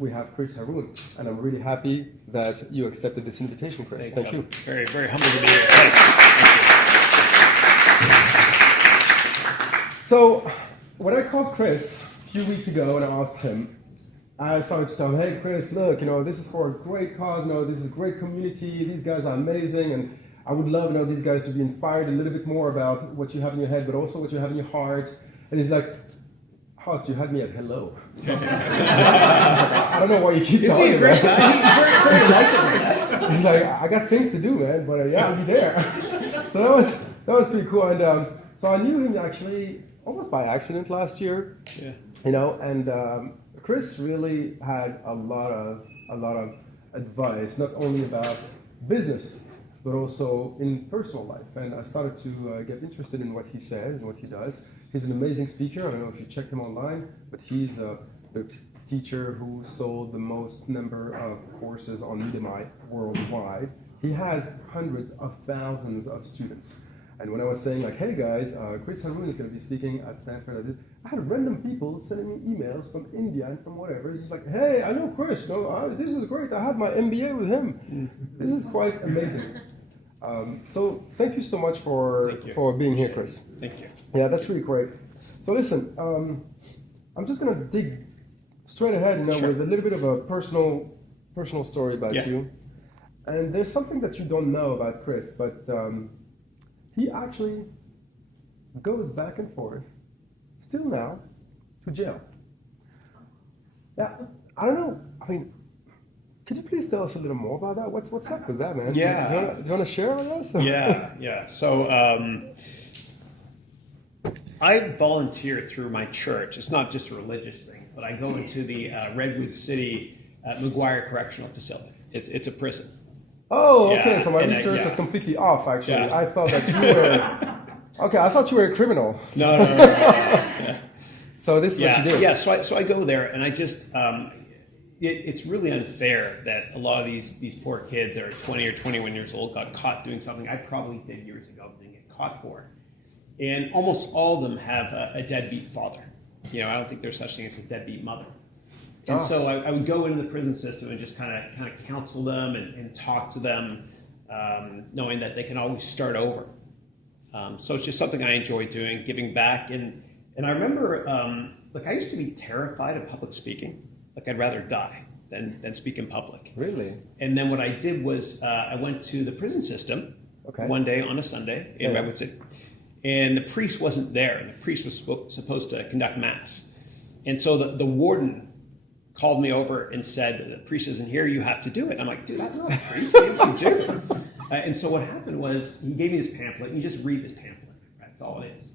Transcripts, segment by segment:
we have Chris Haroun, and I'm really happy that you accepted this invitation, Chris. Thank you. Very, very humbled to be here. Thank you. So, when I called Chris a few weeks ago and I asked him, I started to tell him, hey Chris, look, this is for a great cause, this is a great community, these guys are amazing, and I would love, these guys to be inspired a little bit more about what you have in your head, but also what you have in your heart. And he's like, Hans, you had me at hello. So, I don't know why you keep talking about it. He's very likable. He's like, I got things to do, man, but yeah, I'll be there. So that was pretty cool. And so I knew him actually almost by accident last year. Yeah. And Chris really had a lot of advice, not only about business, but also in personal life. And I started to get interested in what he says and what he does. He's an amazing speaker. I don't know if you checked him online, but he's the teacher who sold the most number of courses on Udemy worldwide. He has hundreds of thousands of students. And when I was saying, like, hey guys, Chris Haroun is going to be speaking at Stanford, I had random people sending me emails from India and from whatever. It's just like, hey, I know Chris. This is great. I have my MBA with him. This is quite amazing. So thank you so much for being here, Chris. Thank you. Yeah, that's really great. So listen, I'm just going to dig straight ahead with a little bit of a personal story about you. And there's something that you don't know about Chris, but he actually goes back and forth, still now, to jail. Yeah, I don't know. I mean, could you please tell us a little more about that? What's up with that, man? Yeah. Do you want to share with us? Yeah. So I volunteer through my church. It's not just a religious thing, but I go into the Redwood City McGuire Correctional Facility. It's a prison. Oh, okay. So my research was completely off, actually. Yeah. I thought that you were... Okay, I thought you were a criminal. No. Yeah. So this is what you do. Yeah, so I go there, and I just... it's really unfair that a lot of these poor kids that are 20 or 21 years old got caught doing something I probably did years ago, didn't get caught for. And almost all of them have a deadbeat father. I don't think there's such thing as a deadbeat mother. And so I would go into the prison system and just kind of counsel them and talk to them, knowing that they can always start over. So it's just something I enjoy doing, giving back. And I remember, I used to be terrified of public speaking. I'd rather die than speak in public. Really? And then what I did was I went to the prison system one day on a Sunday in Redwood City. And the priest wasn't there. And the priest was supposed to conduct mass. And so the warden called me over and said, the priest isn't here, you have to do it. I'm like, dude, I'm not a priest. What do you do? And so what happened was he gave me this pamphlet. And you just read this pamphlet. Right? That's all it is.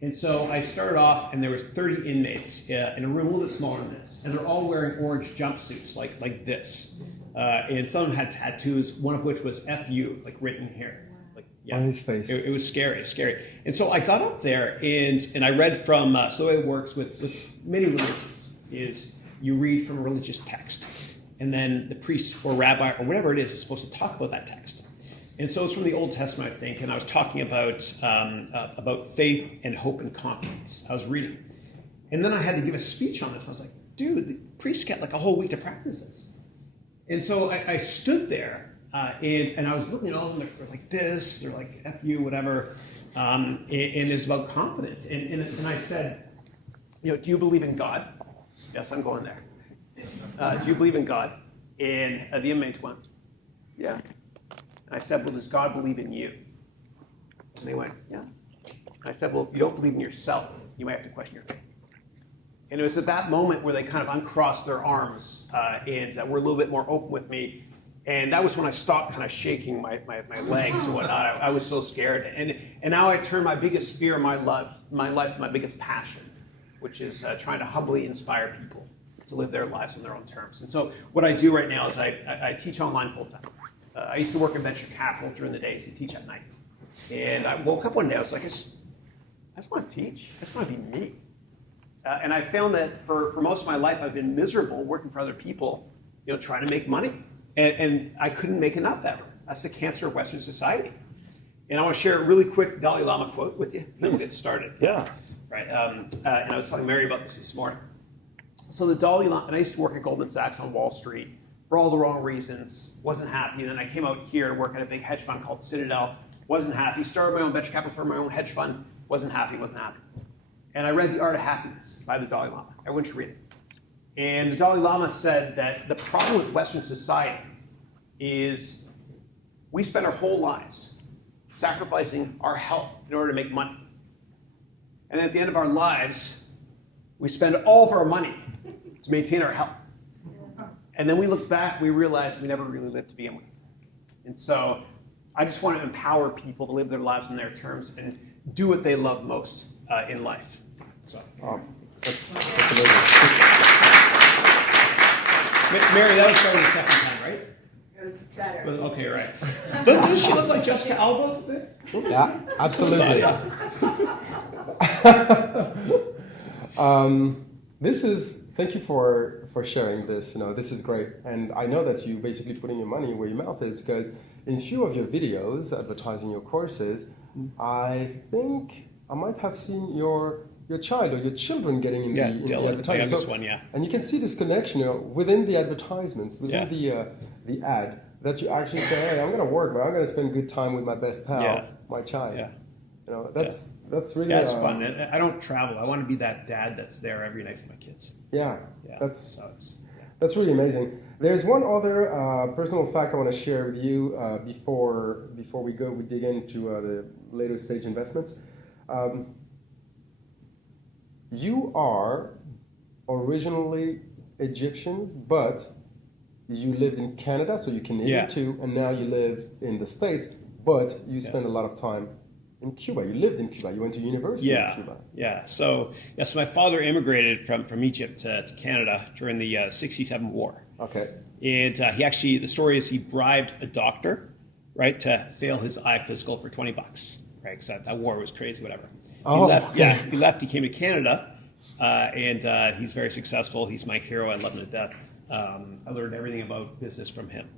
And so I started off, and there was 30 inmates in a room a little bit smaller than this, and they're all wearing orange jumpsuits like this. And some of them had tattoos, one of which was "F-U," written here. On his face. It was scary. And so I got up there, and I read from, so it works with many religions, is you read from a religious text, and then the priest or rabbi or whatever it is supposed to talk about that text. And so it's from the Old Testament, I think, and I was talking about faith and hope and confidence. I was reading. And then I had to give a speech on this. I was like, dude, the priests get a whole week to practice this. And so I stood there, and I was looking at all of them, they're like this, they're like F you, whatever, and it's about confidence. And I said, do you believe in God? Yes, I'm going there. Do you believe in God? And the inmates went, yeah. I said, well, does God believe in you? And they went, yeah. I said, well, if you don't believe in yourself, you might have to question your faith. And it was at that moment where they kind of uncrossed their arms and were a little bit more open with me. And that was when I stopped kind of shaking my legs and whatnot. I was so scared. And now I turn my biggest fear in my life to my biggest passion, which is trying to humbly inspire people to live their lives on their own terms. And so what I do right now is I teach online full-time. I used to work in venture capital during the days and teach at night. And I woke up one day, I was like, I just want to teach. I just want to be me. And I found that for most of my life, I've been miserable working for other people, trying to make money. And I couldn't make enough ever. That's the cancer of Western society. And I want to share a really quick Dalai Lama quote with you, and then we'll get started. Yeah. Right. And I was telling Mary about this morning. So the Dalai Lama, and I used to work at Goldman Sachs on Wall Street for all the wrong reasons, wasn't happy. And then I came out here to work at a big hedge fund called Citadel, wasn't happy. Started my own venture capital firm, my own hedge fund, wasn't happy. And I read The Art of Happiness by the Dalai Lama. Everyone should read it. And the Dalai Lama said that the problem with Western society is we spend our whole lives sacrificing our health in order to make money. And at the end of our lives, we spend all of our money to maintain our health. And then we look back, we realize we never really lived to begin with. And so I just want to empower people to live their lives on their terms and do what they love most in life. So, that's amazing. Mary, that was probably the second time, right? It was better. Okay, right. Doesn't she look like Jessica Alba? Yeah, absolutely. Thank you for sharing this. This is great. And I know that you basically putting your money where your mouth is, because in a few of your videos advertising your courses, I think I might have seen your child or your children getting in the advertisement. The youngest one, yeah. And you can see this connection, within the advertisements, within the ad, that you actually say, hey, I'm going to work, but I'm going to spend good time with my best pal, my child. Yeah. That's really... Yeah, it's fun. I don't travel. I want to be that dad that's there every night for my kids. Yeah. That's really amazing. There's one other personal fact I want to share with you before we dig into the later stage investments. You are originally Egyptians, but you lived in Canada, so you're Canadian too, and now you live in the States, but you spend a lot of time in Cuba. You lived in Cuba. You went to university in Cuba. Yeah. So my father immigrated from Egypt to Canada during the 67 war. Okay. And the story is he bribed a doctor, right, to fail his eye physical for $20, right? Because that war was crazy, whatever. He left. He came to Canada, and he's very successful. He's my hero. I love him to death. I learned everything about business from him.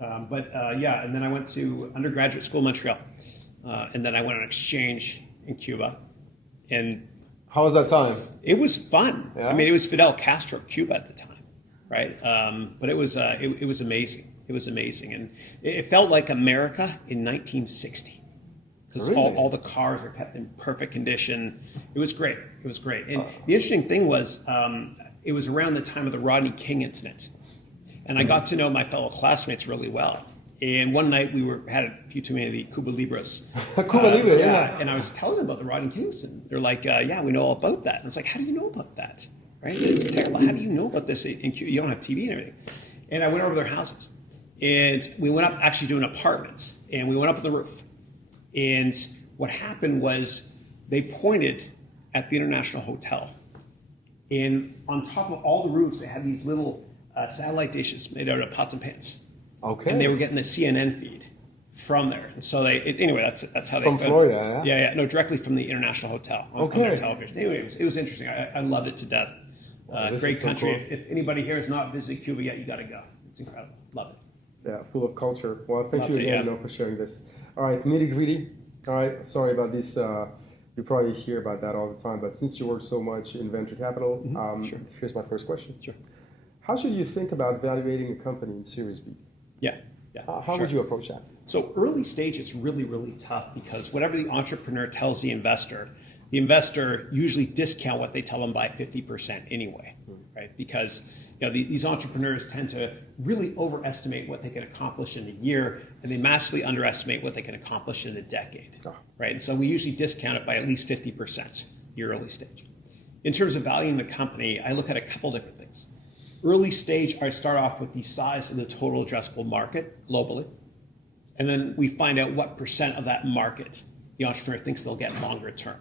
And then I went to undergraduate school in Montreal, and then I went on exchange in Cuba. And how was that time? It was fun. Yeah? I mean, it was Fidel Castro, Cuba at the time, right? But it was amazing. It was amazing, and it felt like America in 1960. Because all the cars are kept in perfect condition. It was great. And the interesting thing was, it was around the time of the Rodney King incident. And I got to know my fellow classmates really well. And one night we had a few too many of the Cuba Libras. Cuba Libre, yeah. And I was telling them about the Rodney King incident. They're like, we know all about that. And I was like, how do you know about that? Right? It's terrible. How do you know about this in Cuba? You don't have TV and everything. And I went over to their houses. And we went up actually to an apartment. And we went up on the roof. And what happened was they pointed at the International Hotel. And on top of all the roofs, they had these little satellite dishes made out of pots and pans. Okay. And they were getting the CNN feed from there. And so that's how they... From Florida, yeah? Yeah, no, directly from the International Hotel on their television. Anyway, it was interesting. I loved it to death. Great country. So cool. If anybody here has not visited Cuba yet, you got to go. It's incredible. Love it. Yeah, full of culture. Well, thank you again for sharing this. All right, nitty-gritty. All right, sorry about this. You probably hear about that all the time, but since you work so much in venture capital, here's my first question. Sure. How should you think about valuating a company in Series B? Yeah. How would you approach that? So early stage is really, really tough because whatever the entrepreneur tells the investor usually discount what they tell them by 50% anyway, right? Because these entrepreneurs tend to really overestimate what they can accomplish in a year, and they massively underestimate what they can accomplish in a decade, right? And so we usually discount it by at least 50% your early stage. In terms of valuing the company, I look at a couple different things. Early stage, I start off with the size of the total addressable market globally, and then we find out what percent of that market the entrepreneur thinks they'll get longer term.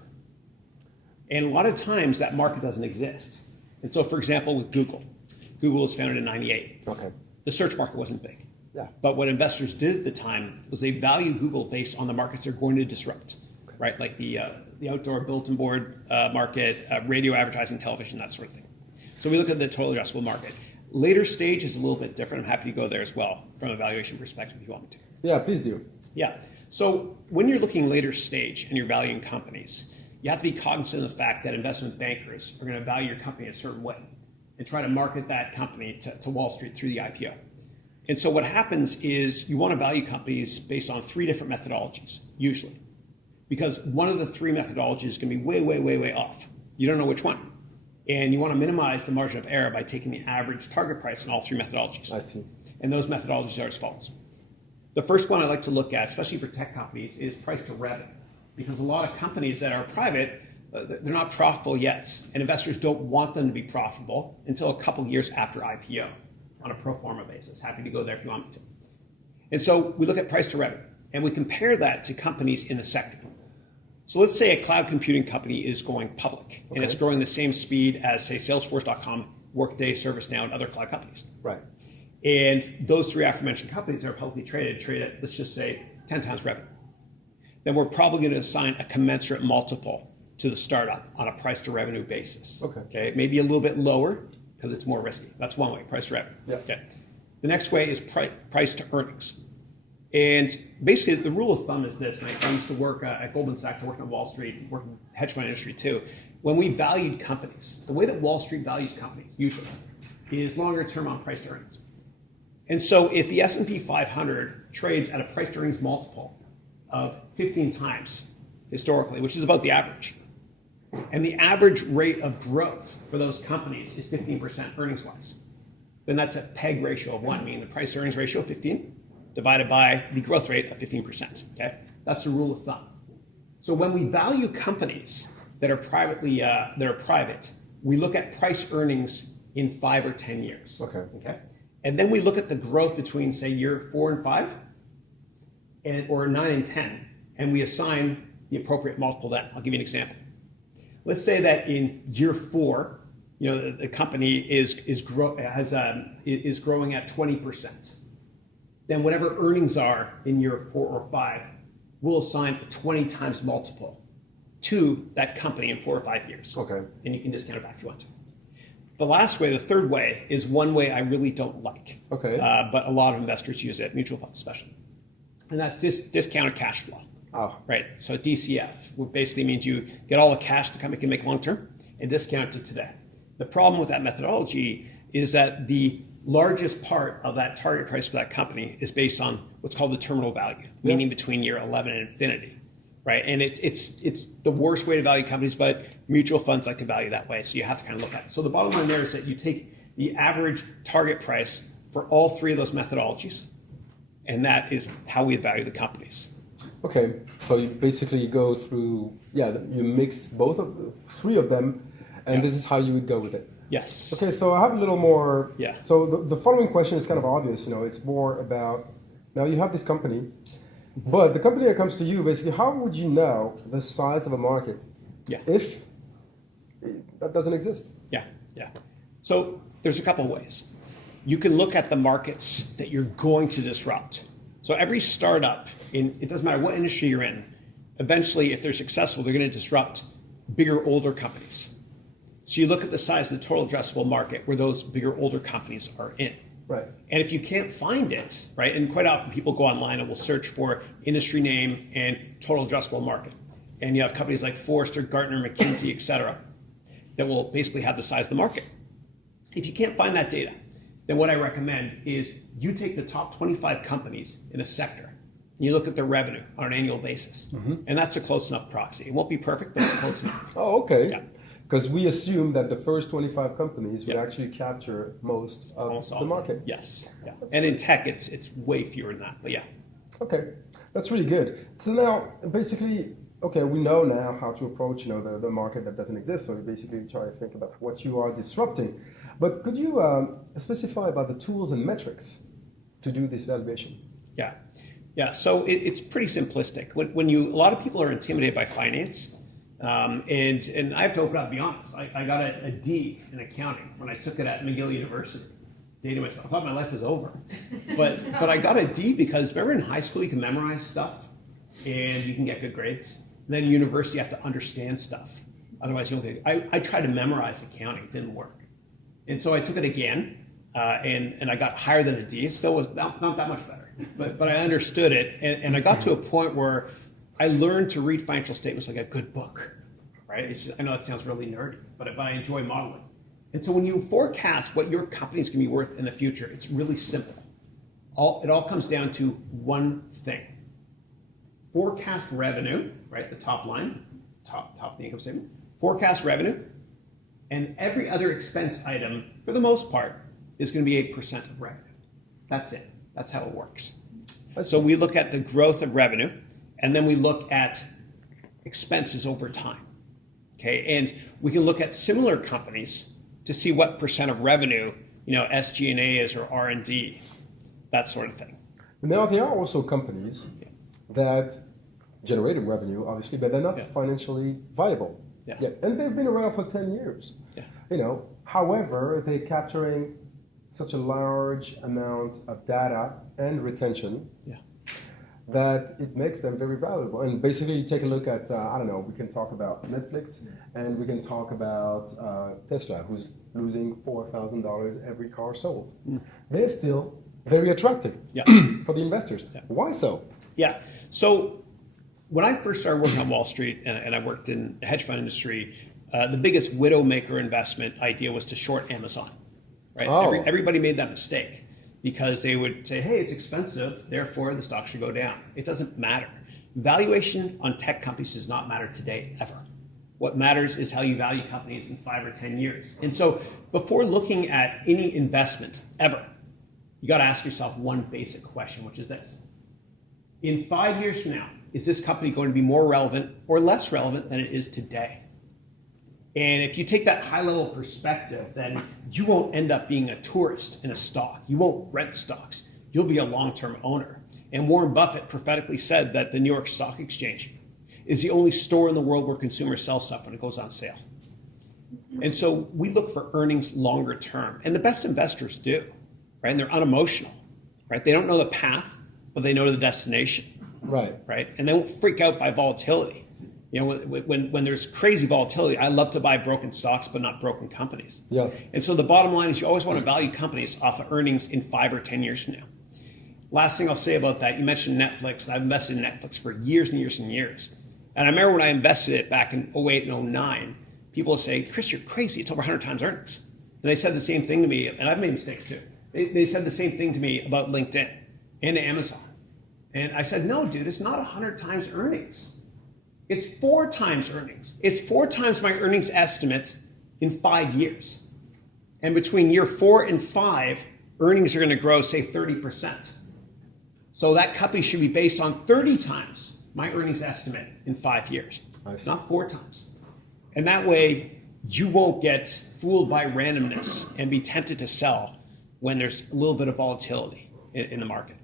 And a lot of times that market doesn't exist. And so, for example, with Google was founded in 98. Okay. The search market wasn't big. Yeah. But what investors did at the time was they value Google based on the markets they're going to disrupt, right? Like the outdoor bulletin board market, radio advertising, television, that sort of thing. So we look at the total addressable market. Later stage is a little bit different. I'm happy to go there as well from a valuation perspective if you want me to. Yeah, please do. Yeah. So when you're looking later stage and you're valuing companies, you have to be cognizant of the fact that investment bankers are going to value your company a certain way. and try to market that company to Wall Street through the IPO. And so what happens is you want to value companies based on 3 different methodologies, usually. Because one of the 3 methodologies is going to be way, way, way, way off. You don't know which one. And you want to minimize the margin of error by taking the average target price in all 3 methodologies. I see. And those methodologies are as follows. The first one I like to look at, especially for tech companies, is price to revenue. Because a lot of companies that are private, they're not profitable yet. And investors don't want them to be profitable until a couple years after IPO on a pro forma basis. Happy to go there if you want me to. And so we look at price to revenue. And we compare that to companies in the sector. So let's say a cloud computing company is going public, and it's growing the same speed as, say, Salesforce.com, Workday, ServiceNow, and other cloud companies. Right. And those 3 aforementioned companies that are publicly traded, trade at, let's just say, 10 times revenue. Then we're probably going to assign a commensurate multiple to the startup on a price to revenue basis. Okay. Maybe a little bit lower because it's more risky. That's one way, price to revenue. Yeah. Okay. The next way is price to earnings. And basically, the rule of thumb is this, and I used to work at Goldman Sachs, I worked on Wall Street, worked in the hedge fund industry too. When we valued companies, the way that Wall Street values companies, usually, is longer term on price to earnings. And so if the S&P 500 trades at a price to earnings multiple of 15 times historically, which is about the average, and the average rate of growth for those companies is 15% earnings-wise, then that's a PEG ratio of 1, meaning the price to earnings ratio of 15, divided by the growth rate of 15%. Okay, that's the rule of thumb. So when we value companies that are private, we look at price earnings in 5 or 10 years. Okay, and then we look at the growth between, say, year 4 and 5, or 9 and 10, and we assign the appropriate multiple. Then I'll give you an example. Let's say that in year 4, the company is growing at 20%. Then whatever earnings are in year 4 or 5, we'll assign a 20 times multiple to that company in 4 or 5 years. And you can discount it back if you want to. The last way, the third way, is one way I really don't like. But a lot of investors use it, mutual funds especially. And that's discounted cash flow. Right. So DCF, which basically means you get all the cash the company can make long term and discount it to today. The problem with that methodology is that the largest part of that target price for that company is based on what's called the terminal value, meaning between year 11 and infinity, right? And it's the worst way to value companies, but mutual funds like to value that way, so you have to kind of look at it. So the bottom line there is that you take the average target price for all 3 of those methodologies, and that is how we value the companies. So you basically go through, you mix both of the 3 of them, and this is how you would go with it. Yes. So I have a little more. Yeah. So the following question is kind of obvious. It's more about, now you have this company, but the company that comes to you, basically, how would you know the size of a market if that doesn't exist? Yeah. So there's a couple of ways. You can look at the markets that you're going to disrupt. So every startup, it doesn't matter what industry you're in, eventually, if they're successful, they're going to disrupt bigger, older companies. So you look at the size of the total addressable market where those bigger, older companies are in. Right. And if you can't find it, right, and quite often people go online and will search for industry name and total addressable market. And you have companies like Forrester, Gartner, McKinsey, et cetera, that will basically have the size of the market. If you can't find that data, then what I recommend is you take the top 25 companies in a sector and you look at their revenue on an annual basis. And that's a close enough proxy. It won't be perfect, but it's close enough. Yeah. Because we assume that the first 25 companies would actually capture most of the market. Yes. And in tech, it's way fewer than that, but yeah. That's really good. So now, basically, we know now how to approach, the market that doesn't exist. So you basically try to think about what you are disrupting. But could you specify about the tools and metrics to do this valuation? Yeah. So it's pretty simplistic. When a lot of people are intimidated by finance. And I have to open up and be honest. I got a D in accounting when I took it at McGill University. Dating myself, I thought my life was over. But I got a D because remember in high school you can memorize stuff and you can get good grades. And then in university you have to understand stuff. Otherwise you don't get. I tried to memorize accounting, it didn't work. And so I took it again, and I got higher than a D. It still was not that much better. But I understood it, and I got to a point where I learned to read financial statements like a good book, right? I know that sounds really nerdy, but I enjoy modeling. And so when you forecast what your company's going to be worth in the future, it's really simple. It all comes down to one thing. Forecast revenue, right, the top line, top of the income statement. Forecast revenue, and every other expense item, for the most part, is going to be 8% of revenue. That's it. That's how it works. So we look at the growth of revenue, and then we look at expenses over time. Okay, and we can look at similar companies to see what percent of revenue, SG&A is or R&D, that sort of thing. Now, there are also companies that generated revenue, obviously, but they're not financially viable yet. And they've been around for 10 years. Yeah. However, they're capturing such a large amount of data and retention that it makes them very valuable. And basically, you take a look at, we can talk about Netflix, and we can talk about Tesla, who's losing $4,000 every car sold. They're still very attractive for the investors. Why so? Yeah. So when I first started working on Wall Street, and I worked in the hedge fund industry, the biggest widowmaker investment idea was to short Amazon. Right? Oh. Everybody made that mistake because they would say, hey, it's expensive, therefore the stock should go down. It doesn't matter. Valuation on tech companies does not matter today, ever. What matters is how you value companies in 5 or 10 years. And so before looking at any investment, ever, you got to ask yourself one basic question, which is this. In 5 years from now, is this company going to be more relevant or less relevant than it is today? And if you take that high-level perspective, then you won't end up being a tourist in a stock. You won't rent stocks. You'll be a long-term owner. And Warren Buffett prophetically said that the New York Stock Exchange is the only store in the world where consumers sell stuff when it goes on sale. And so we look for earnings longer term. And the best investors do, right? And they're unemotional, right? They don't know the path, but they know the destination. Right? And they won't freak out by volatility. When there's crazy volatility, I love to buy broken stocks, but not broken companies. Yeah. And so the bottom line is you always want to value companies off of earnings in 5 or 10 years from now. Last thing I'll say about that, you mentioned Netflix. I've invested in Netflix for years and years and years. And I remember when I invested it back in 08 and 09, people would say, Chris, you're crazy. It's over 100 times earnings. And they said the same thing to me, and I've made mistakes too. They said the same thing to me about LinkedIn and Amazon. And I said, no, dude, it's not 100 times earnings. It's 4 times earnings. It's 4 times my earnings estimate in 5 years. And between year 4 and 5, earnings are going to grow, say, 30%. So that company should be based on 30 times my earnings estimate in 5 years, not 4 times. And that way, you won't get fooled by randomness and be tempted to sell when there's a little bit of volatility in the market.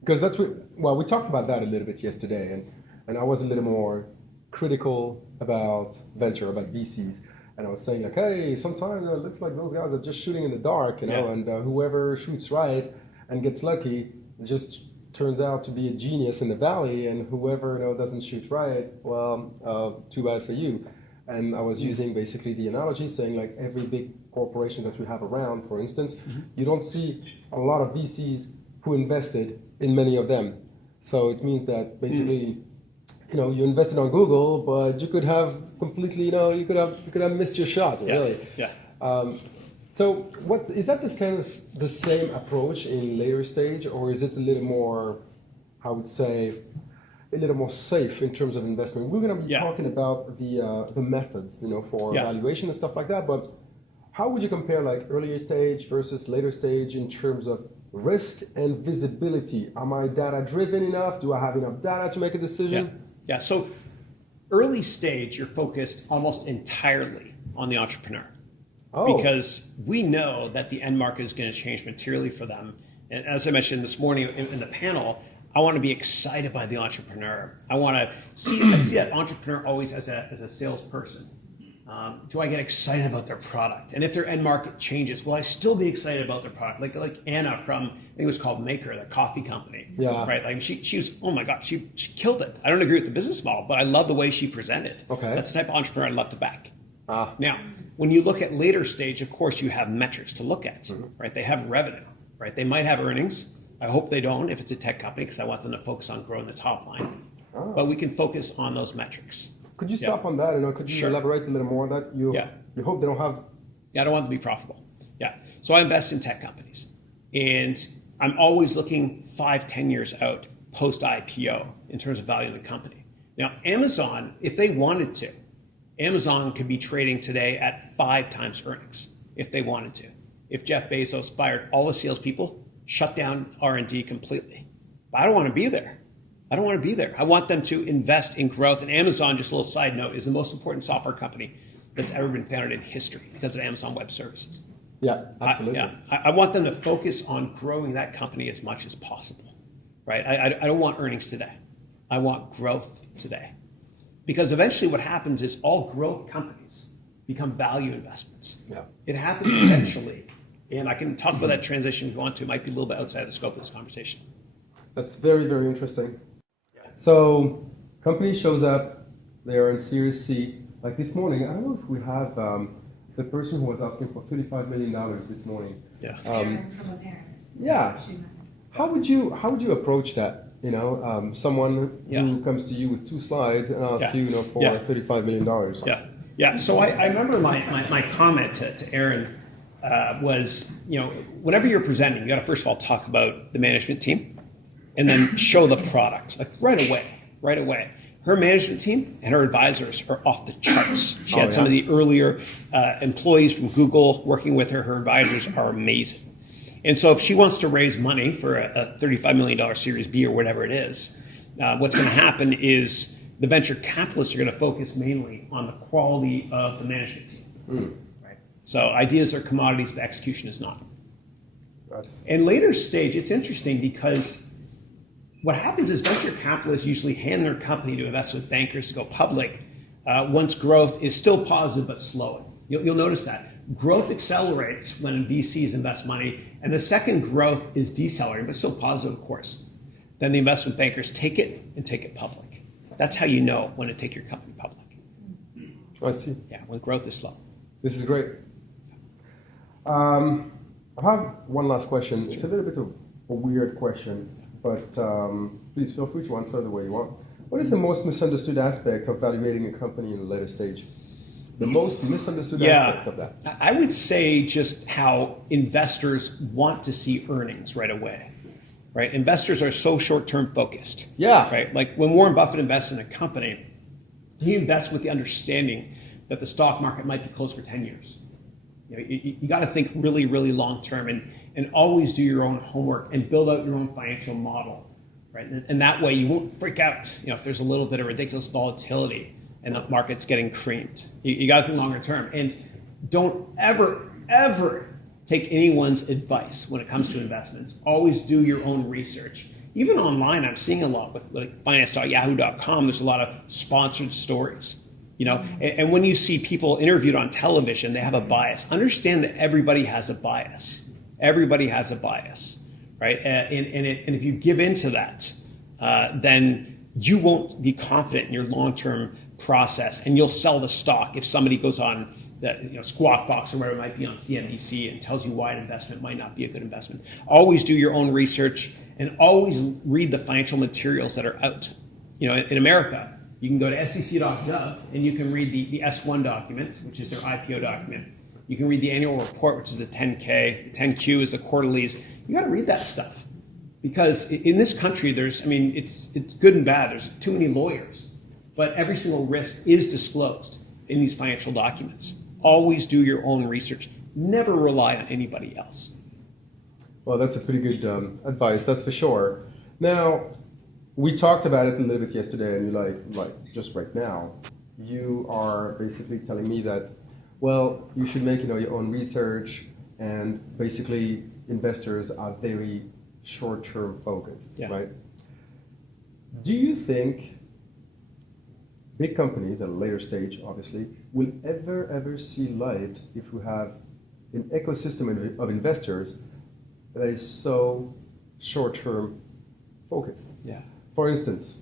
Because we talked about that a little bit yesterday, and I was a little more critical about venture, about VCs, and I was saying like, hey, sometimes it looks like those guys are just shooting in the dark, and whoever shoots right and gets lucky just turns out to be a genius in the valley, and whoever doesn't shoot right, well, too bad for you. And I was using basically the analogy saying like every big corporation that we have around, for instance, you don't see a lot of VCs who invested in many of them. So it means that basically, you invested on Google, but you could have completely, you could have missed your shot, really. Yeah. So is that this kind of the same approach in later stage, or is it a little more, I would say, a little more safe in terms of investment? We're going to be talking about the methods, for valuation and stuff like that. But how would you compare like earlier stage versus later stage in terms of risk and visibility? Am I data driven enough? Do I have enough data to make a decision? Yeah. So early stage, you're focused almost entirely on the entrepreneur. Because we know that the end market is going to change materially for them. And as I mentioned this morning in the panel, I want to be excited by the entrepreneur. I see that entrepreneur always as a salesperson. Do I get excited about their product? And if their end market changes, will I still be excited about their product? Like Anna from, I think it was called Maker, the coffee company. Yeah. Right? Like she was, oh my God, she killed it. I don't agree with the business model, but I love the way she presented. Okay. That's the type of entrepreneur I'd love to back. Now, when you look at later stage, of course, you have metrics to look at, right? They have revenue, right? They might have earnings. I hope they don't if it's a tech company because I want them to focus on growing the top line. But we can focus on those metrics. Could you stop on that? Could you elaborate a little more on that? You hope they don't have Yeah, I don't want them to be profitable. Yeah. So I invest in tech companies. And I'm always looking 5-10 years out post-IPO in terms of value of the company. Now, Amazon, if they wanted to, Amazon could be trading today at 5 times earnings if they wanted to. If Jeff Bezos fired all the salespeople, shut down R&D completely. But I don't want to be there. I don't want to be there. I want them to invest in growth. And Amazon, just a little side note, is the most important software company that's ever been founded in history because of Amazon Web Services. Yeah, absolutely. I want them to focus on growing that company as much as possible, right? I don't want earnings today. I want growth today. Because eventually what happens is all growth companies become value investments. Yeah. It happens eventually. And I can talk about that transition if you want to. It might be a little bit outside of the scope of this conversation. That's very, very interesting. So company shows up, they are in Series C. Like this morning, I don't know if we have the person who was asking for $35 million this morning. Yeah. Yeah. How would you approach that? You know, someone who comes to you with 2 slides and asks you, for $35 million. Yeah. Yeah. So I remember my comment to Aaron was, whenever you're presenting, you got to first of all talk about the management team and then show the product, like right away. Her management team and her advisors are off the charts. She had some of the earlier employees from Google working with her. Her advisors are amazing. And so if she wants to raise money for a $35 million Series B or whatever it is, what's going to happen is the venture capitalists are going to focus mainly on the quality of the management team. Right? So ideas are commodities, but execution is not. And later stage, it's interesting because what happens is venture capitalists usually hand their company to invest with bankers to go public once growth is still positive but slowing. You'll notice that. Growth accelerates when VCs invest money, and the second growth is decelerating, but still positive, of course. Then the investment bankers take it and take it public. That's how you know when to take your company public. I see. Yeah, when growth is slow. This is great. I have one last question. It's a little bit of a weird question, but please feel free to answer the way you want. What is the most misunderstood aspect of evaluating a company in a later stage? The most misunderstood aspect of that? I would say just how investors want to see earnings right away. Right? Investors are so short-term focused. Yeah. Right? Like when Warren Buffett invests in a company, he invests with the understanding that the stock market might be closed for 10 years. You got to think really, really long-term and always do your own homework and build out your own financial model. Right? And that way you won't freak out if there's a little bit of ridiculous volatility and the market's getting creamed. You got to think longer term. And don't ever take anyone's advice when it comes to investments. Always do your own research. Even online, I'm seeing a lot with like finance.yahoo.com. There's a lot of sponsored stories. And when you see people interviewed on television, they have a bias. Understand that everybody has a bias. Everybody has a bias, right? And if you give into that, then you won't be confident in your long-term process, and you'll sell the stock if somebody goes on the Squawk Box or whatever it might be on CNBC and tells you why an investment might not be a good investment. Always do your own research and always read the financial materials that are out. In America, you can go to sec.gov and you can read the S1 document, which is their IPO document. You can read the annual report, which is the 10K. The 10Q is the quarterlies. You got to read that stuff because in this country, it's good and bad. There's too many lawyers. But every single risk is disclosed in these financial documents. Always do your own research. Never rely on anybody else. Well, that's a pretty good advice, that's for sure. Now, we talked about it a little bit yesterday, and you're like just right now, you are basically telling me that, well, you should make your own research, and basically investors are very short-term focused, right? Do you think big companies at a later stage, obviously, will ever see light if we have an ecosystem of investors that is so short-term focused? Yeah. For instance,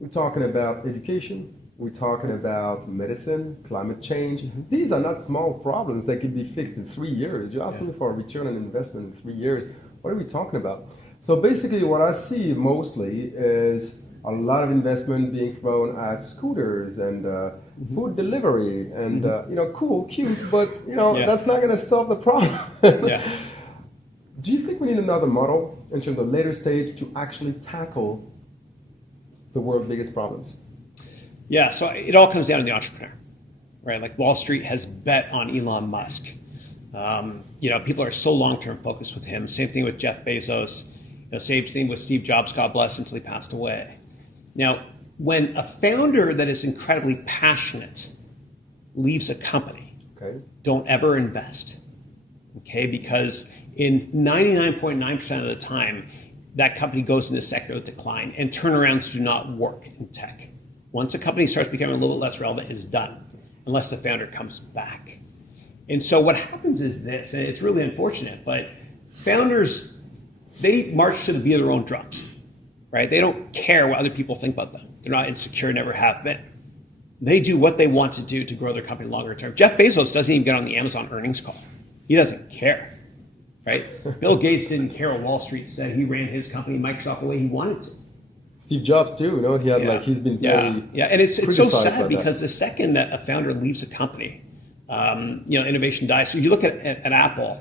we're talking about education, we're talking about medicine, climate change. Mm-hmm. These are not small problems that can be fixed in 3 years. You're asking for a return on investment in 3 years. What are we talking about? So basically what I see mostly is a lot of investment being thrown at scooters and food delivery and cool, cute, but that's not going to solve the problem. Yeah. Do you think we need another model in terms of later stage to actually tackle the world's biggest problems? Yeah, so it all comes down to the entrepreneur, right? Like Wall Street has bet on Elon Musk. People are so long-term focused with him. Same thing with Jeff Bezos. Same thing with Steve Jobs, God bless, until he passed away. Now, when a founder that is incredibly passionate leaves a company, don't ever invest, because in 99.9% of the time, that company goes into secular decline, and turnarounds do not work in tech. Once a company starts becoming a little bit less relevant, it's done, unless the founder comes back. And so what happens is this, and it's really unfortunate, but founders, they march to the beat of their own drums, right? They don't care what other people think about them. They're not insecure, never have been. They do what they want to do to grow their company longer term. Jeff Bezos doesn't even get on the Amazon earnings call. He doesn't care, right? Bill Gates didn't care what Wall Street said. He ran his company, Microsoft, the way he wanted to. Steve Jobs too, he had he's been very and it's so sad because the second that a founder leaves a company, innovation dies. So you look at Apple,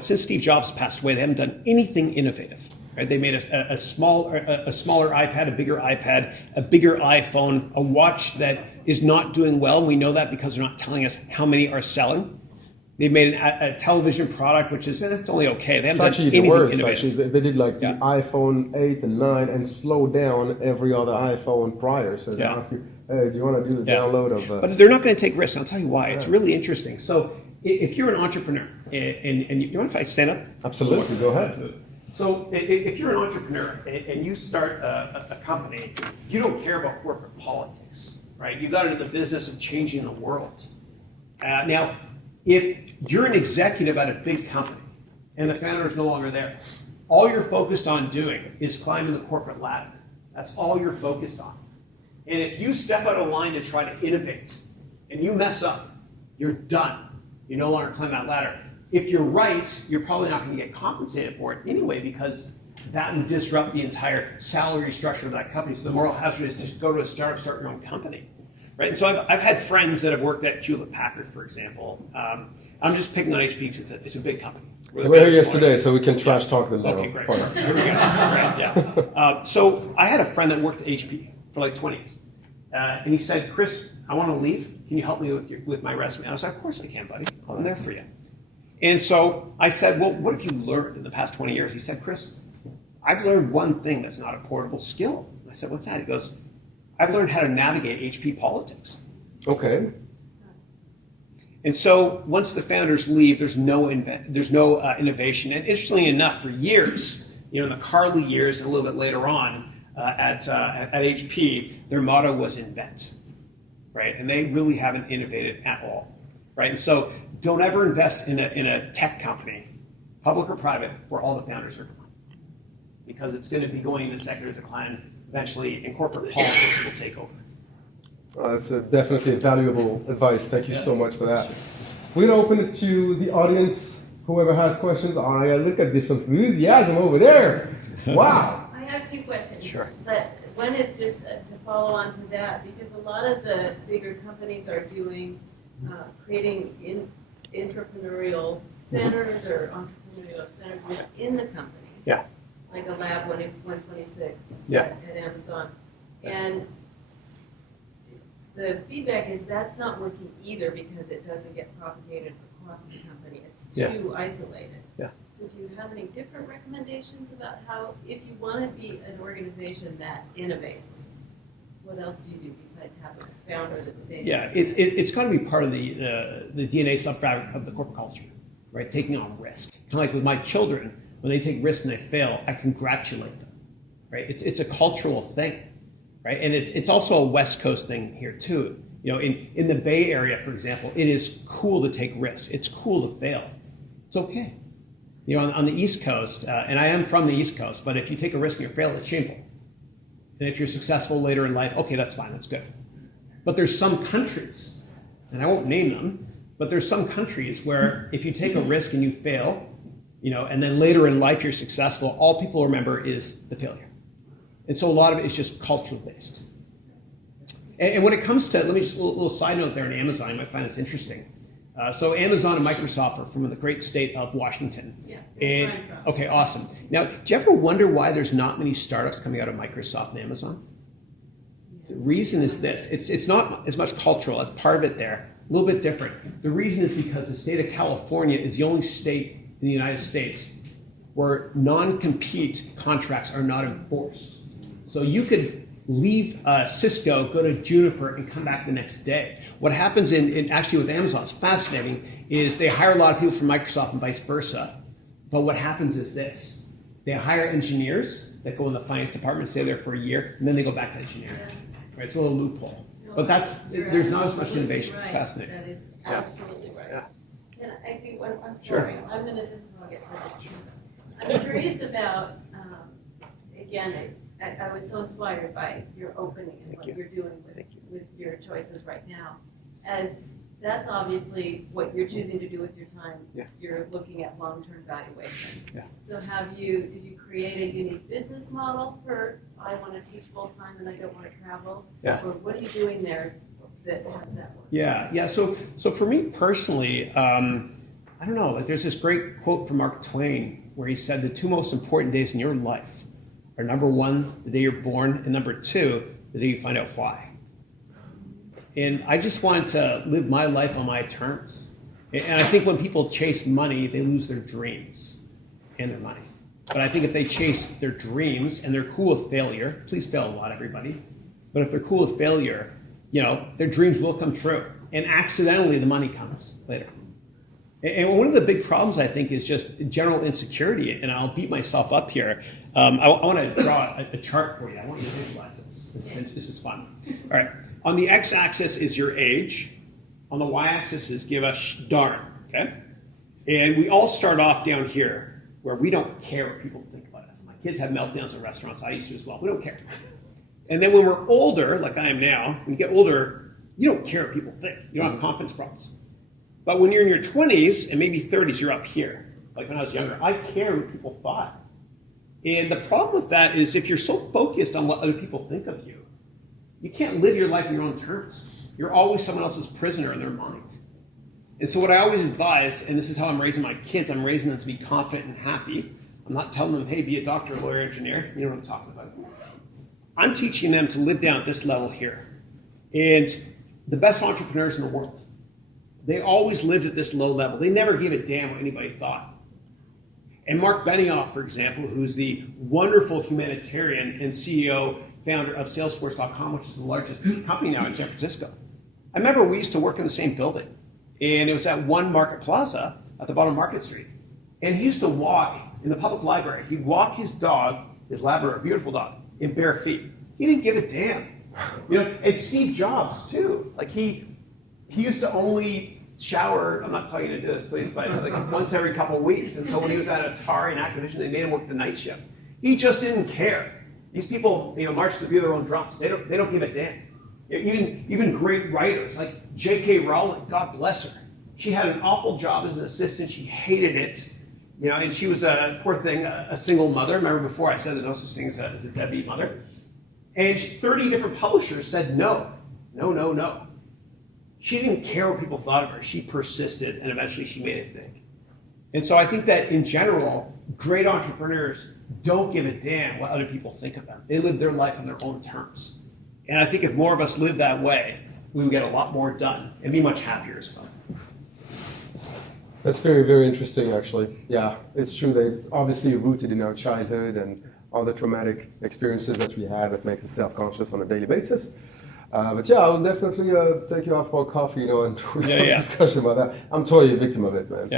since Steve Jobs passed away, they haven't done anything innovative. Right? They made a smaller iPad, a bigger iPad, a bigger iPhone, a watch that is not doing well. We know that because they're not telling us how many are selling. They've made a television product, which is it's only okay. They haven't done anything innovative. Actually, they did the iPhone 8 and 9 and slowed down every other iPhone prior. So they ask you, hey, do you want to do the download of? But they're not going to take risks. I'll tell you why. It's really interesting. So if you're an entrepreneur, and you mind if I stand up? Absolutely, go ahead. So if you're an entrepreneur and you start a company, you don't care about corporate politics, right? You got into the business of changing the world. Now, if you're an executive at a big company and the founder is no longer there, all you're focused on doing is climbing the corporate ladder. That's all you're focused on. And if you step out of line to try to innovate and you mess up, you're done. You no longer climb that ladder. If you're right, you're probably not going to get compensated for it anyway, because that would disrupt the entire salary structure of that company. So the moral hazard is just go to a startup, start your own company. Right? And so I've had friends that have worked at Hewlett-Packard, for example. I'm just picking on HP because it's a big company. We're here yesterday, so we can trash talk them now. Okay, great. Here we go. Right, so I had a friend that worked at HP for like 20 years. And he said, Chris, I want to leave. Can you help me with my resume? And I was like, of course I can, buddy. I'm there for you. And so I said, well, what have you learned in the past 20 years? He said, Chris, I've learned one thing that's not a portable skill. I said, what's that? He goes, I've learned how to navigate HP politics. Okay. And so once the founders leave, there's no innovation. And interestingly enough, for years, in the Carly years and a little bit later on at HP, their motto was invent, right? And they really haven't innovated at all, right? And so don't ever invest in a tech company, public or private, where all the founders are gone, because it's going to be going into secular decline eventually, and corporate politics will take over. That's definitely valuable advice. Thank you so much for that. We're going to open it to the audience. Whoever has questions. Look at this enthusiasm over there. Wow. I have two questions. Sure. But one is just to follow on to that, because a lot of the bigger companies are creating entrepreneurial centers or entrepreneurial centers within the company. Yeah. Like a Lab 126 Yeah. at Amazon. And the feedback is that's not working either, because it doesn't get propagated across the company. It's too isolated. Yeah. So do you have any different recommendations about how, if you want to be an organization that innovates, what else do you do besides having a founder that stays? Yeah, it's got to be part of the DNA subfabric of the corporate culture, right? Taking on risk. Kind of like with my children, when they take risks and they fail, I congratulate them, right? It's a cultural thing, right? And it's also a West Coast thing here too. In the Bay Area, for example, it is cool to take risks. It's cool to fail. It's okay. On the East Coast, and I am from the East Coast, but if you take a risk and you fail, it's shameful. And if you're successful later in life, okay, that's fine, that's good. But there's some countries, and I won't name them, but there's some countries where if you take a risk and you fail, and then later in life you're successful, all people remember is the failure. And so a lot of it is just cultural based. And when it comes to, let me just a little side note there on Amazon, you might find this interesting. So Amazon and Microsoft are from the great state of Washington. Yeah. And, okay, awesome. Now, do you ever wonder why there's not many startups coming out of Microsoft and Amazon? The reason is this. It's not as much cultural. That's part of it there. A little bit different. The reason is because the state of California is the only state in the United States where non-compete contracts are not enforced. So you could leave Cisco, go to Juniper, and come back the next day. What happens in actually with Amazon, it's fascinating, is they hire a lot of people from Microsoft and vice versa. But what happens is this. They hire engineers that go in the finance department, stay there for a year, and then they go back to engineering. Yes. Right? It's a little loophole. But there's not as much innovation. It's fascinating. That is absolutely right. Yeah. Can I do one? I'm Sure. sorry. I'm going to just get through this. I'm curious about, again, I was so inspired by your opening and what you're doing with your choices right now. As that's obviously what you're choosing to do with your time. Yeah. You're looking at long-term valuation. Yeah. So did you create a unique business model for, I want to teach full-time and I don't want to travel? Yeah. Or what are you doing there that has that work? Yeah. So for me personally, I don't know, like there's this great quote from Mark Twain where he said the two most important days in your life are number one, the day you're born, and number two, the day you find out why. And I just wanted to live my life on my terms. And I think when people chase money, they lose their dreams and their money. But I think if they chase their dreams and they're cool with failure, please fail a lot, everybody. But if they're cool with failure, their dreams will come true. And accidentally, the money comes later. And one of the big problems, I think, is just general insecurity. And I'll beat myself up here. I want to draw a chart for you. I want you to visualize this. This is fun. All right. On the x-axis is your age. On the y-axis is give us darn. Okay? And we all start off down here where we don't care what people think about us. My kids have meltdowns in restaurants. I used to as well. We don't care. And then when we're older, like I am now, when you get older, you don't care what people think. You don't have confidence problems. But when you're in your 20s and maybe 30s, you're up here. Like when I was younger, I cared what people thought. And the problem with that is if you're so focused on what other people think of you, you can't live your life on your own terms. You're always someone else's prisoner in their mind. And so what I always advise, and this is how I'm raising my kids, I'm raising them to be confident and happy. I'm not telling them, hey, be a doctor, lawyer, engineer. You know what I'm talking about. I'm teaching them to live down at this level here. And the best entrepreneurs in the world, they always lived at this low level. They never gave a damn what anybody thought. And Mark Benioff, for example, who's the wonderful humanitarian and CEO, founder of Salesforce.com, which is the largest company now in San Francisco. I remember we used to work in the same building. And it was at One Market Plaza at the bottom of Market Street. And he used to walk in the public library. He'd walk his dog, his Labrador, a beautiful dog, in bare feet. He didn't give a damn. And Steve Jobs, too. Like he used to only shower, I'm not telling you to do this, please, but like once every couple of weeks. And so when he was at Atari and Activision, they made him work the night shift. He just didn't care. These people, march to the beat of their own drums. They don't give a damn. Even great writers like J.K. Rowling, God bless her. She had an awful job as an assistant. She hated it. And she was a poor thing, a single mother. Remember before I said that no such thing as a deadbeat mother. And 30 different publishers said no. She didn't care what people thought of her. She persisted, and eventually she made it big. And so I think that in general, great entrepreneurs don't give a damn what other people think of them. They live their life on their own terms. And I think if more of us live that way, we would get a lot more done and be much happier as well. That's very, very interesting, actually. Yeah, it's true that it's obviously rooted in our childhood and all the traumatic experiences that we have that makes us self-conscious on a daily basis. But yeah, I'll definitely take you out for a coffee, and have a discussion about that. I'm totally a victim of it, man.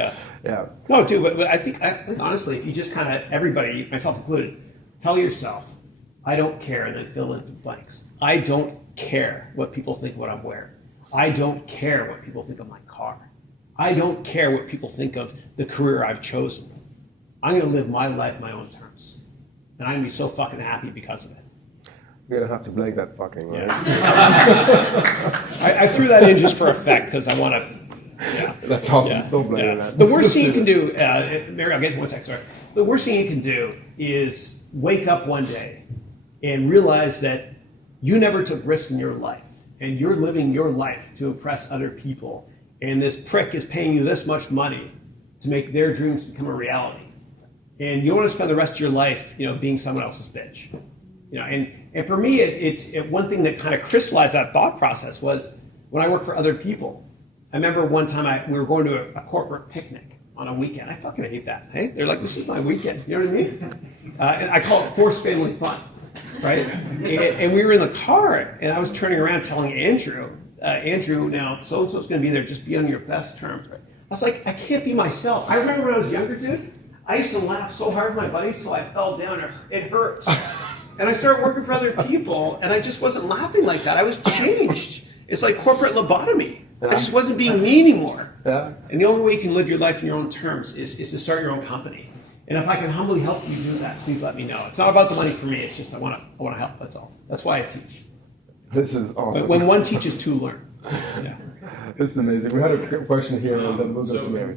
Yeah. No, dude, but I think honestly, if you just kind of, everybody, myself included, tell yourself, I don't care, and then fill in the blanks. I don't care what people think what I'm wearing. I don't care what people think of my car. I don't care what people think of the career I've chosen. I'm going to live my life my own terms. And I'm going to be so fucking happy because of it. You're going to have to blame that fucking, right? I threw that in just for effect because I want to. Yeah. That's awesome. Yeah. Don't blame that. The worst thing you can do, Mary, I'll get to one second, sorry. The worst thing you can do is wake up one day and realize that you never took risks in your life, and you're living your life to impress other people, and this prick is paying you this much money to make their dreams become a reality. And you want to spend the rest of your life, being someone else's bitch. And for me, it's one thing that kind of crystallized that thought process was when I worked for other people. I remember one time we were going to a corporate picnic on a weekend. I fucking hate that. Hey, they're like, this is my weekend. You know what I mean? And I call it forced family fun, right? And we were in the car, and I was turning around telling Andrew, now so-and-so's going to be there. Just be on your best terms. Right? I was like, I can't be myself. I remember when I was younger, dude, I used to laugh so hard with my buddies till I fell down. It hurts. And I started working for other people, and I just wasn't laughing like that. I was changed. It's like corporate lobotomy. I just wasn't being me anymore. Yeah. And the only way you can live your life in your own terms is to start your own company. And if I can humbly help you do that, please let me know. It's not about the money for me. It's just I want to help. That's all. That's why I teach. This is awesome. When one teaches, two learn. Yeah. This is amazing. We had a question here, and then we'll go to Mary.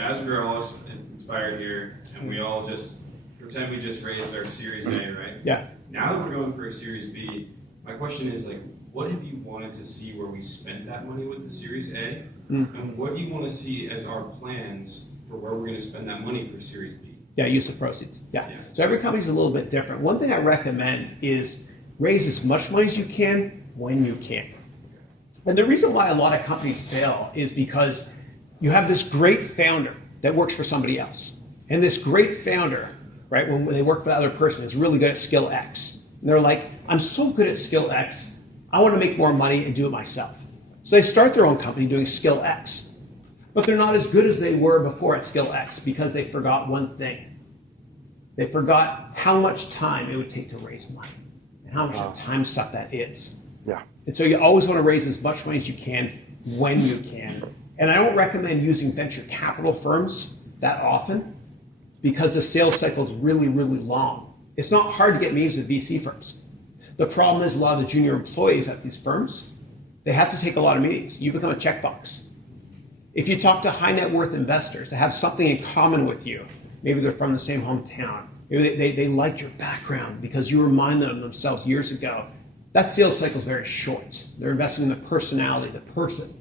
As we're all inspired here, and we all just pretend we just raised our Series A, right? Yeah. Now that we're going for a Series B, my question is what have you wanted to see where we spent that money with the Series A, and what do you want to see as our plans for where we're going to spend that money for Series B? Yeah, use of proceeds. Yeah. So every company's a little bit different. One thing I recommend is raise as much money as you can when you can. And the reason why a lot of companies fail is because you have this great founder that works for somebody else. And this great founder, right, when they work for the other person, is really good at skill X. And they're like, I'm so good at skill X, I want to make more money and do it myself. So they start their own company doing skill X. But they're not as good as they were before at skill X because they forgot one thing. They forgot how much time it would take to raise money and how much of a time suck that is. Yeah. And so you always want to raise as much money as you can when you can. And I don't recommend using venture capital firms that often because the sales cycle is really, really long. It's not hard to get meetings with VC firms. The problem is a lot of the junior employees at these firms, they have to take a lot of meetings. You become a checkbox. If you talk to high net worth investors that have something in common with you, maybe they're from the same hometown, maybe they like your background because you reminded them of themselves years ago, that sales cycle is very short. They're investing in the personality, the person,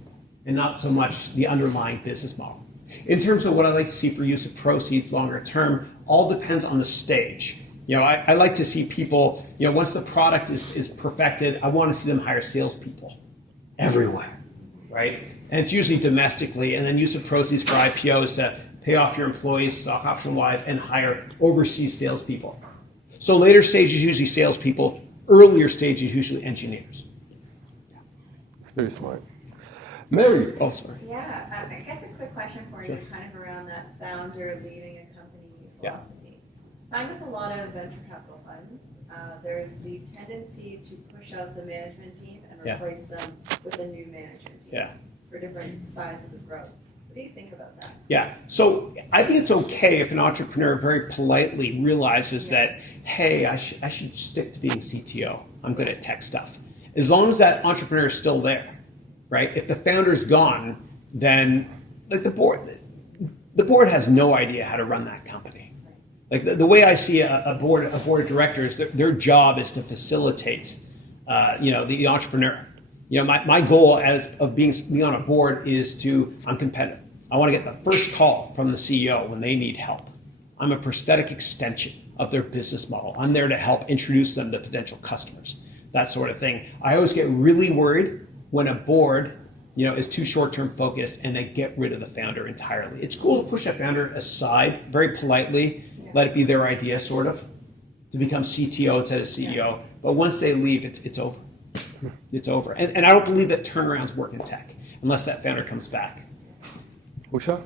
and not so much the underlying business model. In terms of what I like to see for use of proceeds longer term, all depends on the stage. I like to see people, once the product is perfected, I want to see them hire salespeople everywhere, right? And it's usually domestically, and then use of proceeds for IPOs to pay off your employees, stock option wise, and hire overseas salespeople. So later stages usually salespeople, earlier stages usually engineers. It's very smart. Mary. Oh, sorry. Yeah, I guess a quick question for you, kind of around that founder leading a company philosophy. I find with a lot of venture capital funds, there's the tendency to push out the management team and replace them with a new management team for different sizes of growth. What do you think about that? Yeah, so I think it's okay if an entrepreneur very politely realizes that, hey, I should stick to being CTO. I'm good at tech stuff. As long as that entrepreneur is still there, right? If the founder's gone, then like the board has no idea how to run that company. Like the way I see a board of directors, their job is to facilitate, the entrepreneur. My goal of being on a board is I'm competitive. I want to get the first call from the CEO when they need help. I'm a prosthetic extension of their business model. I'm there to help introduce them to potential customers, that sort of thing. I always get really worried when a board, is too short-term focused and they get rid of the founder entirely. It's cool to push that founder aside very politely, let it be their idea, sort of, to become CTO instead of CEO. But once they leave, it's over. It's over. And I don't believe that turnarounds work in tech unless that founder comes back. Usha?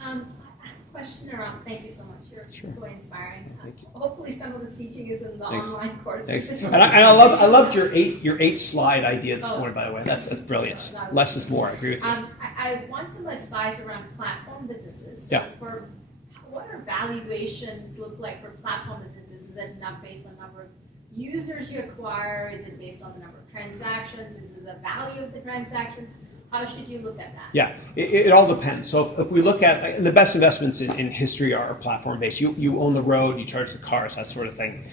I have a question around, thank you so much. You're so inspiring. Thank you. Hopefully some of this teaching is in the online course. Thanks. And I loved your eight slide idea this morning, by the way. That's brilliant. Less is more. I agree with you. I want some advice around platform businesses. Yeah. For what are valuations look like for platform businesses? Is it not based on number of users you acquire? Is it based on the number of transactions? Is it the value of the transactions? How should you look at that? Yeah, it all depends. So if we look at the best investments in history are platform-based. You own the road, you charge the cars, that sort of thing.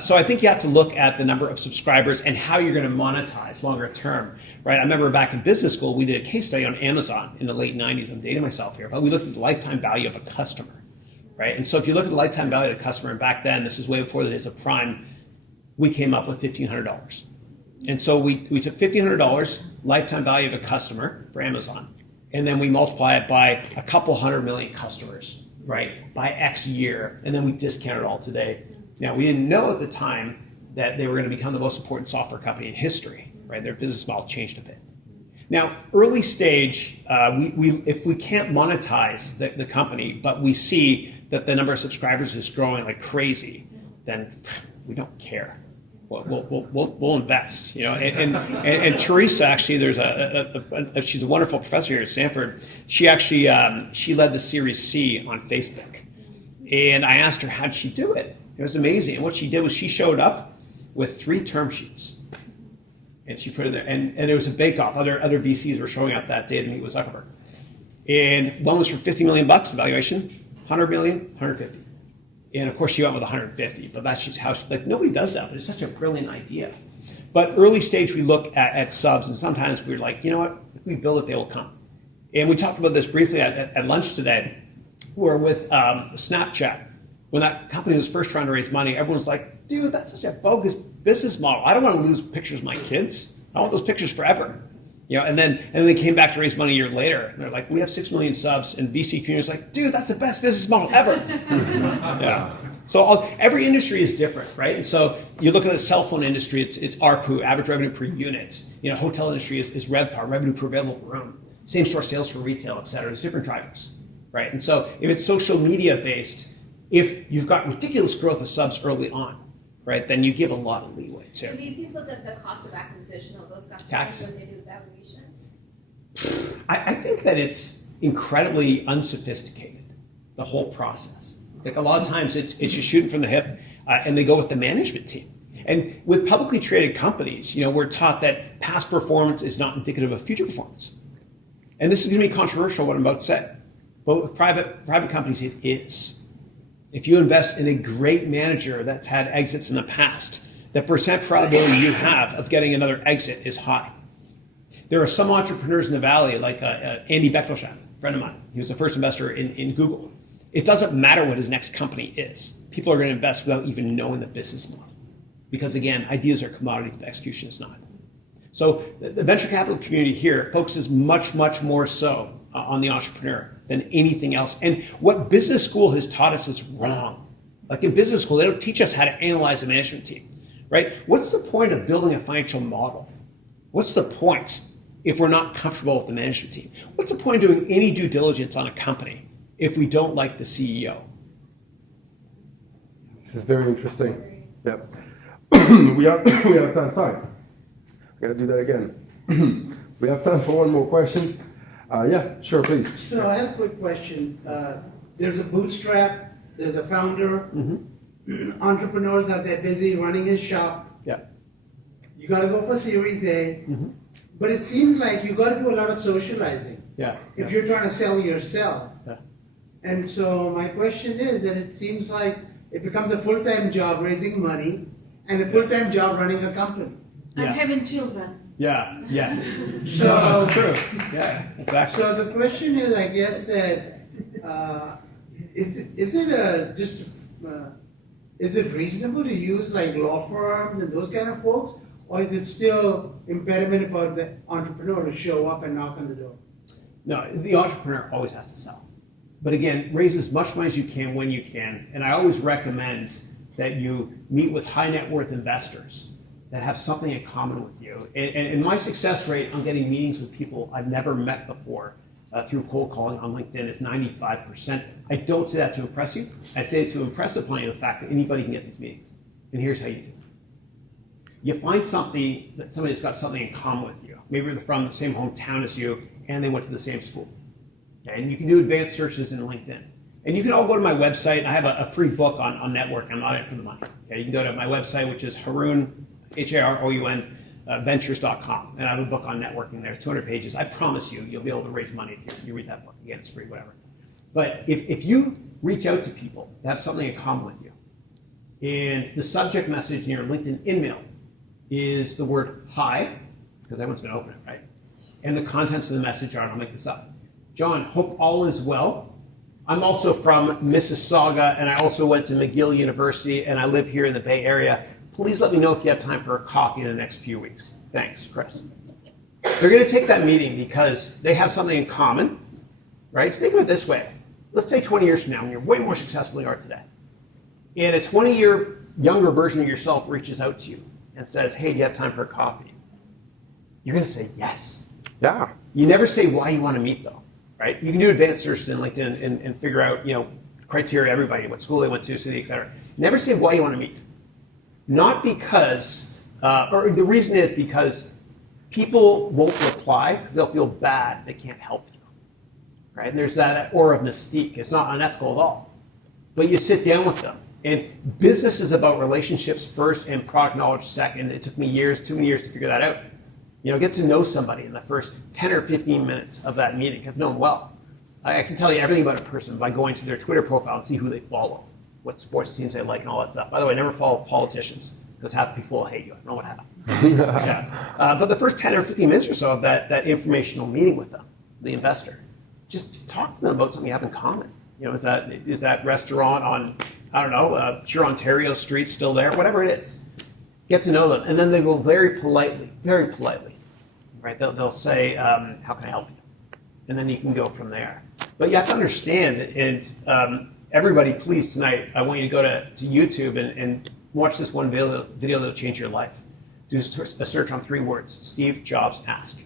So I think you have to look at the number of subscribers and how you're going to monetize longer term, right? I remember back in business school, we did a case study on Amazon in the late 90s. I'm dating myself here, but we looked at the lifetime value of a customer, right? And so if you look at the lifetime value of the customer, and back then, this is way before the days of Prime, we came up with $1,500. And so we took $1,500 lifetime value of a customer for Amazon, and then we multiply it by a couple 100 million customers, right, by X year, and then we discount it all today. Now, we didn't know at the time that they were going to become the most important software company in history, right? Their business model changed a bit. Now, early stage, if we can't monetize the company, but we see that the number of subscribers is growing like crazy, then we don't care. We'll invest, you know. And Teresa, actually, there's she's a wonderful professor here at Stanford. She actually she led the Series C on Facebook, and I asked her how'd she do it. It was amazing. And what she did was she showed up with 3 term sheets, and she put it there. And it was a bake-off. Other VCs were showing up that day to meet with Zuckerberg, and one was for $50 million, the valuation, 100 million, 150. And of course, she went with 150, but that's just how, nobody does that, but it's such a brilliant idea. But early stage, we look at subs, and sometimes we're like, you know what, if we build it, they will come. And we talked about this briefly at lunch today, where with Snapchat, when that company was first trying to raise money, everyone's like, dude, that's such a bogus business model. I don't want to lose pictures of my kids. I want those pictures forever. You know, and then they came back to raise money a year later. And they're like, we have 6 million subs, and VC community's like, dude, that's the best business model ever. Yeah. So every industry is different, right? And so you look at the cell phone industry, it's ARPU, average revenue per unit. You know, hotel industry is RevPAR, revenue per available room. Same store sales for retail, et cetera. There's different drivers, right? And so if it's social media based, if you've got ridiculous growth of subs early on, right, then you give a lot of leeway too. Do VCs look at the cost of acquisition of those customers Tax. when they do valuations? I think that it's incredibly unsophisticated, the whole process. Like a lot of times it's just shooting from the hip, and they go with the management team. And with publicly traded companies, you know, we're taught that past performance is not indicative of future performance. And this is going to be controversial, what I'm about to say. But with private companies, it is. If you invest in a great manager that's had exits in the past, the percent probability you have of getting another exit is high. There are some entrepreneurs in the Valley, like Andy Bechtolsheim, a friend of mine. He was the first investor in Google. It doesn't matter what his next company is. People are going to invest without even knowing the business model. Because again, ideas are commodities, but execution is not. So the venture capital community here focuses much, much more so on the entrepreneur than anything else. And what business school has taught us is wrong. Like in business school, they don't teach us how to analyze a management team, right? What's the point of building a financial model? What's the point if we're not comfortable with the management team? What's the point of doing any due diligence on a company if we don't like the CEO? This is very interesting. Yep. we have time. Sorry. Got to do that again. We have time for one more question. Yeah, sure, please. So I have a quick question. There's a bootstrap, there's a founder, entrepreneurs out there busy running his shop. Yeah. You got to go for Series A, but it seems like you got to do a lot of socializing Yeah. if you're trying to sell yourself. Yeah. And so my question is that it seems like it becomes a full-time job raising money and a full-time job running a company. Yeah. And having children. Yeah, yes. So, True. Yeah, exactly. so the question is, I guess that is it reasonable to use like law firms and those kind of folks, or is it still impediment about the entrepreneur to show up and knock on the door? No, the entrepreneur always has to sell. But again, raise as much money as you can when you can. And I always recommend that you meet with high net worth investors that have something in common with you. And my success rate on getting meetings with people I've never met before through cold calling on LinkedIn is 95%. I don't say that to impress you. I say it to impress upon you the fact that anybody can get these meetings. And here's how you do it. You find something that somebody's got something in common with you. Maybe they're from the same hometown as you and they went to the same school. Okay? And you can do advanced searches in LinkedIn. And you can all go to my website. I have a free book on networking. I'm not in it for the money. Okay? You can go to my website, which is Haroun, Haroun, ventures.com, and I have a book on networking there. It's 200 pages. I promise you'll be able to raise money if you read that book. Again, it's free, whatever. But if you reach out to people that have something in common with you, and the subject message in your LinkedIn email is the word hi, because everyone's going to open it, right? And the contents of the message are, and I'll make this up, John, hope all is well. I'm also from Mississauga, and I also went to McGill University, and I live here in the Bay Area. Please let me know if you have time for a coffee in the next few weeks. Thanks, Chris. They're going to take that meeting because they have something in common, right? So think of it this way. Let's say 20 years from now, and you're way more successful than you are today. And a 20-year younger version of yourself reaches out to you and says, hey, do you have time for a coffee? You're going to say yes. Yeah. You never say why you want to meet, though, right? You can do advanced search in LinkedIn and figure out, criteria, everybody, what school they went to, city, et cetera. Never say why you want to meet. Not because, or the reason is because people won't reply because they'll feel bad they can't help you, right? And there's that aura of mystique. It's not unethical at all. But you sit down with them. And business is about relationships first and product knowledge second. It took me too many years to figure that out. Get to know somebody in the first 10 or 15 minutes of that meeting. I've known well. I can tell you everything about a person by going to their Twitter profile and see who they follow, what sports teams they like, and all that stuff. By the way, never follow politicians because half the people will hate you. I don't know what happened. Yeah. But the first 10 or 15 minutes or so of that informational meeting with them, the investor, just talk to them about something you have in common. Is that restaurant on, I don't know, pure Ontario Street still there? Whatever it is. Get to know them. And then they will very politely, right? They'll say, how can I help you? And then you can go from there. But you have to understand, and everybody, please, tonight, I want you to go to YouTube and watch this one video that'll change your life. Do a search on 3 words: Steve Jobs ask.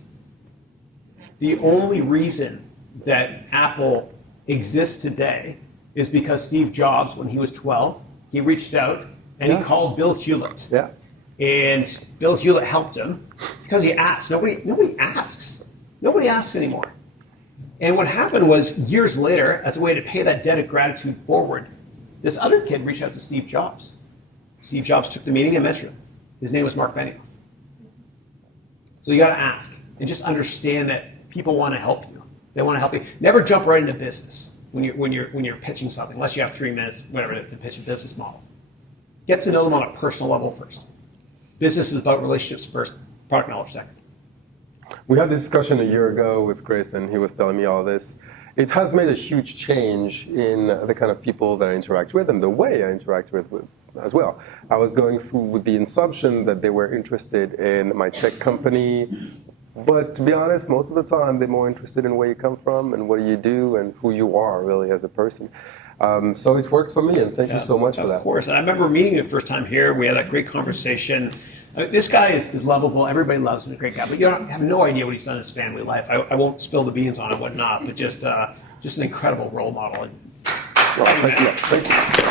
The only reason that Apple exists today is because Steve Jobs, when he was 12, he reached out and he called Bill Hewlett. Yeah. And Bill Hewlett helped him because he asked. Nobody asks. Nobody asks anymore. And what happened was, years later, as a way to pay that debt of gratitude forward, this other kid reached out to Steve Jobs. Steve Jobs took the meeting and mentored him. His name was Mark Benioff. So you got to ask and just understand that people want to help you. They want to help you. Never jump right into business when you're pitching something, unless you have 3 minutes, whatever, to pitch a business model. Get to know them on a personal level first. Business is about relationships first, product knowledge second. We had this discussion a year ago with Chris, and he was telling me all this. It has made a huge change in the kind of people that I interact with and the way I interact with as well. I was going through with the assumption that they were interested in my tech company, but to be honest, most of the time they're more interested in where you come from and what you do and who you are really as a person. So it worked for me, and thank you so much for that. Of course. And I remember meeting you the first time here. We had that great conversation. This guy is lovable. Everybody loves him. He's a great guy. But you have no idea what he's done in his family life. I won't spill the beans on it, whatnot, but just an incredible role model. Thank you.